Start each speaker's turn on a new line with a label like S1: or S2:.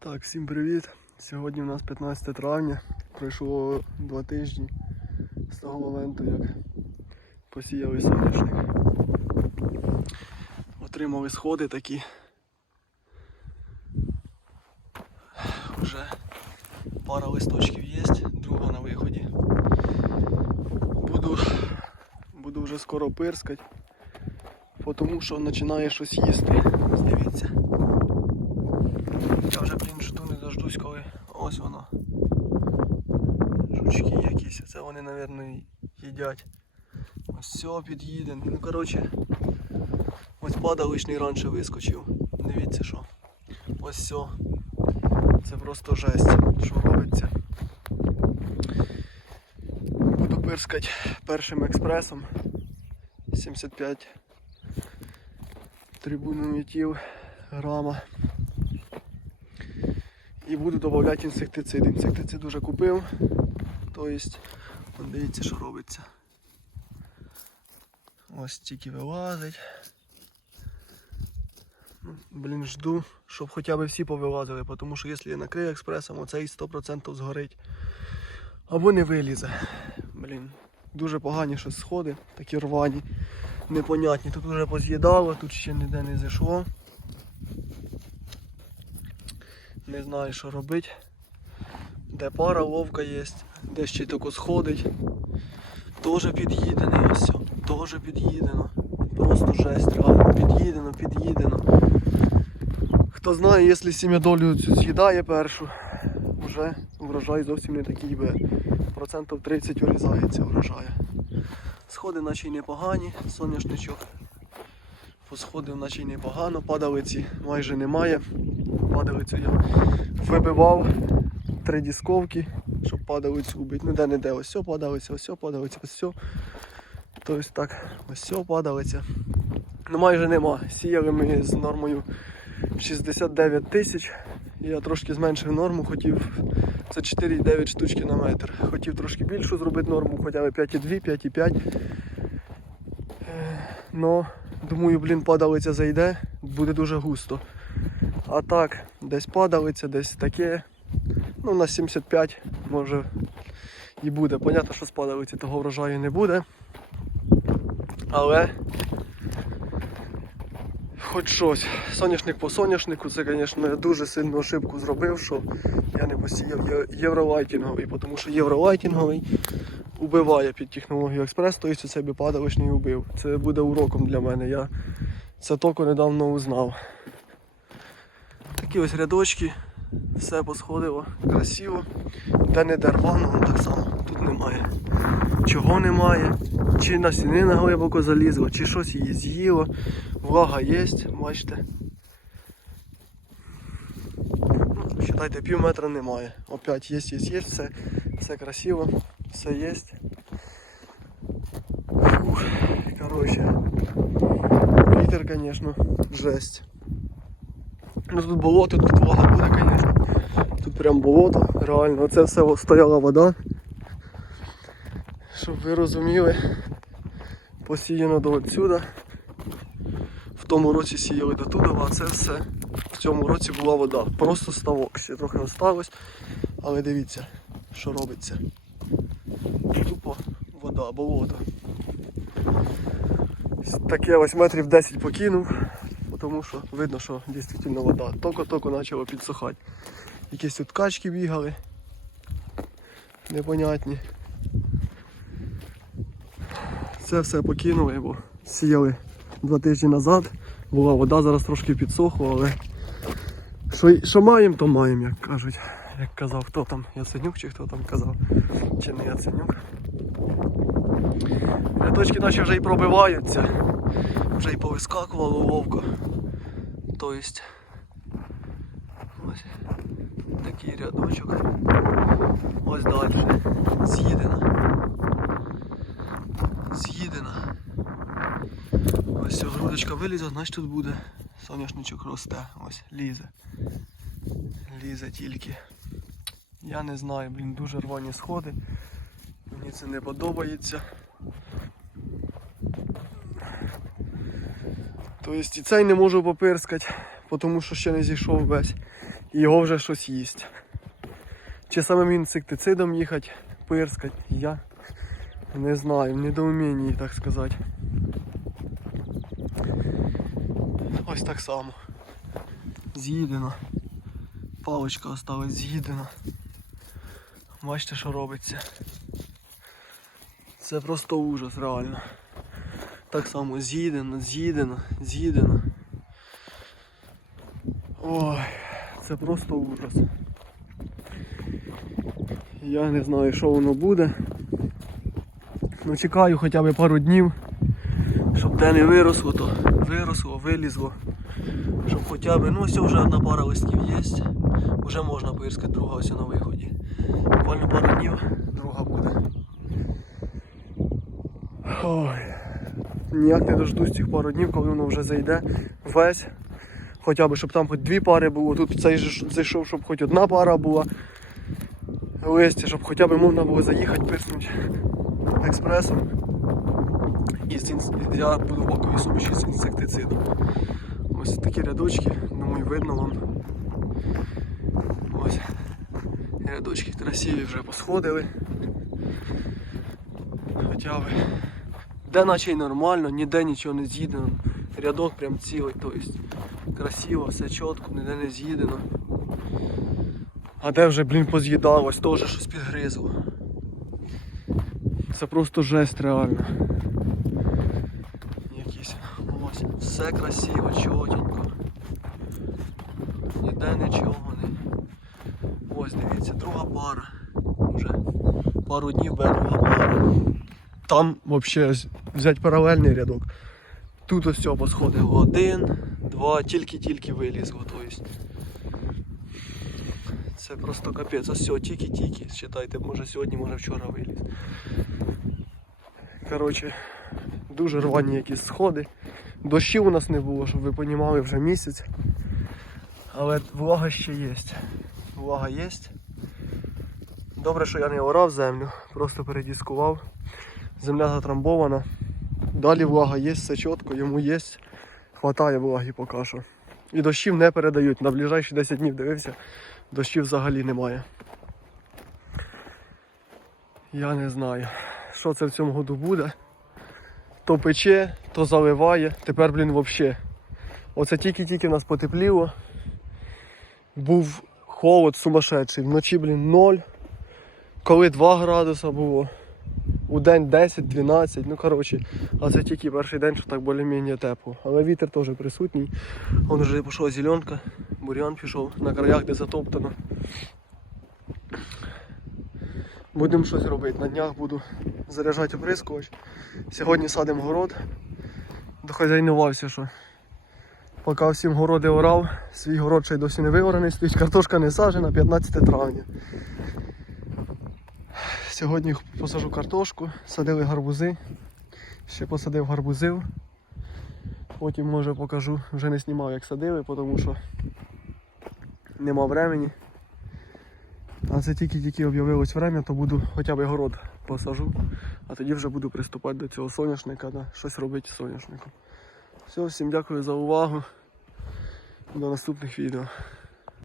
S1: Так, всім привіт. Сьогодні у нас 15 травня. Пройшло два тижні з того моменту, як посіяли соняшник. Отримали сходи такі. Вже пара листочків є, друга на виході. Буду, буду вже скоро пирскати, тому що починає щось їсти. Дивіться. Я вже, блін, жду не дождусь, коли ось воно. Жучки якісь, це вони, мабуть, їдять. Ось все під'їде. Ну коротше, ось падалишний раніше вискочив. Дивіться що. Ось все. Це просто жесть, що робиться. Буду пирскати першим експресом. 75 трибунометрів грама. І буду додавати інсектицид. Інсектицид вже купив. Тобто, дивіться, що робиться. Ось тільки вилазить. Ну, Блін, жду, щоб хоча б всі повилазили, тому що якщо я накрию експресом, оцей 100% згорить. Або не вилізе. Блін. Дуже погані щось сходи, такі рвані, непонятні. Тут вже поз'їдало, тут ще ніде не зайшло. Не знаю, що робити. Де пара ловка є, де ще тільки сходить. Теж під'їдений ось. Теж під'їдено. Просто жесть, реально під'їдено, під'їдено. Хто знає, якщо сім'ядолю цю з'їдає першу, вже врожай зовсім не такий би. Процентів 30 урізається врожаю. Сходи наче й непогані, соняшничок. Посходив наче непогано, падалиці майже немає. Падалицю я вибивав три дісковки, щоб падалицю убити. Ну де не де, ось падалиця, ось падалиця, ось. Тобто так, ось падалиця. Ну майже нема. Сіяли ми з нормою 69 тисяч. Я трошки зменшив норму, хотів це 4,9 штучки на метр. Хотів трошки більшу зробити норму, хоча б 5,2, 5,5. Ну, думаю, блін, падалиця зайде, буде дуже густо. А так, десь падалиця, десь таке. Ну, на 75 може і буде. Понятно, що з падалиці того врожаю не буде. Але хоч щось. Соняшник по соняшнику, це, звісно, я дуже сильну ошибку зробив, що я не посіяв євролайтінговий, тому що євролайтінговий убиває під технологію експрес, тобто це би падаличний убив. Це буде уроком для мене. Я це тільки недавно узнав. Такі ось рядочки, все посходило красиво. Де не дервано, так само тут немає. Чого немає? Чи насінина глибоко залізла, чи щось її з'їло. Влага є, бачите. Ну, Считайте, пів метра немає. Опять є, є, є, все, все красиво, все є. Фух, короче. Вітер, звісно, жесть. Ну тут болото, тут влага буде, звісно. Тут прям болото, реально. Оце все стояла вода. Щоб ви розуміли, посіяно до отсюда. В тому році сіяли до туди, а це все в цьому році була вода. Просто ставок. Ще трохи осталось. Але дивіться, що робиться. Тупо вода, болото. Таке ось метрів 10 покинув, тому що видно, що дійсно вода. Тільки-тільки почало підсухати. Якісь тут качки бігали. Непонятні. Це все покинули, бо сіяли два тижні назад. Була вода, зараз трошки підсохла, але що, що маємо, то маємо, як кажуть. Як казав, хто там, Яценюк чи хто там казав, чи не Яценюк. Рядочки наші вже і пробиваються, вже і повискакувало вовко. Тобто ось такий рядочок. Ось далі. З'їдена. З'їдена. Ось грудочка вилізе, значить тут буде соняшничок росте. Ось лізе. Лізе тільки. Я не знаю, блін, дуже рвані сходи. Мені це не подобається. Тобто і цей не можу попирскати, тому що ще не зійшов весь. і його вже щось їсть. Чи самим інсектицидом їхати, пирскать, я не знаю, в недоумінні, так сказати. Ось так само. З'їдено. Паличка осталась з'їдена. Бачите, що робиться. Це просто ужас, реально. Так само з'їдено, з'їдено, з'їдено. Ой, це просто ужас. Я не знаю, що воно буде. Ну чекаю хоча б пару днів, щоб те не виросло, то виросло, вилізло. Щоб хоча б, ну ось вже одна пара листків є. Вже можна пирскати, друга ось на виході. Буквально пару днів, друга буде. Ой. Ніяк не дождусь цих пару днів, коли воно вже зайде весь. Хоча б, щоб там хоч дві пари було. Тут цей зайшов, щоб хоч одна пара була. Листя, щоб хоча б можна було заїхати, писнути експресом. І я буду бокові суміші з інсектицидом. Ось такі рядочки, думаю, видно вам. Ось. Рядочки красиві вже посходили. Хоча б. Де наче й нормально, ніде нічого не з'їдено. Рядок прям цілий, тобто красиво, все чітко, ніде не з'їдено. А де вже, блін, поз'їдалось, теж щось підгризло. Це просто жесть реально. Ось, все красиво, чотенько. Ніде нічого не. Ось дивіться, друга пара. Вже пару днів буде друга пара. Там взагалі взяти паралельний рядок. Тут ось цього посходило один, два, тільки-тільки вилізло. Тобто. Це просто капець. Ось цього тільки-тільки. Считайте, може сьогодні, може вчора виліз. Коротше, дуже рвані якісь сходи. Дощів у нас не було, щоб ви розуміли, вже місяць. Але влага ще є. Влага є. Добре, що я не орав землю, просто передіскував. Земля затрамбована. Далі влага є, все чітко, йому є. Хватає влаги поки що. І дощів не передають. На ближайші 10 днів дивився, дощів взагалі немає. Я не знаю, що це в цьому году буде. То пече, то заливає. Тепер, блін, взагалі. Оце тільки-тільки в нас потепліло. Був холод сумасшедший. Вночі, блін, 0. Коли 2 градуса було. У день 10-12, ну коротше, а це тільки перший день, що так більш-менш тепло. Але вітер теж присутній. Вон вже пішла зеленка, бур'ян пішов на краях, де затоптано. Будемо щось робити. На днях буду заряджати оприскувач. Сьогодні садимо город. Дохазяйнувався, що поки всім городи орав, свій город ще й досі не виораний, стоїть картошка не сажена, 15 травня. Сьогодні посажу картошку, садили гарбузи. Ще посадив гарбузив. Потім може покажу, вже не знімав як садили, тому що нема времени. Це тільки-тільки об'явилось время, то буду хоча б город посажу, а тоді вже буду приступати до цього соняшника, да, щось робити з соняшником. Все, всім дякую за увагу. До наступних відео.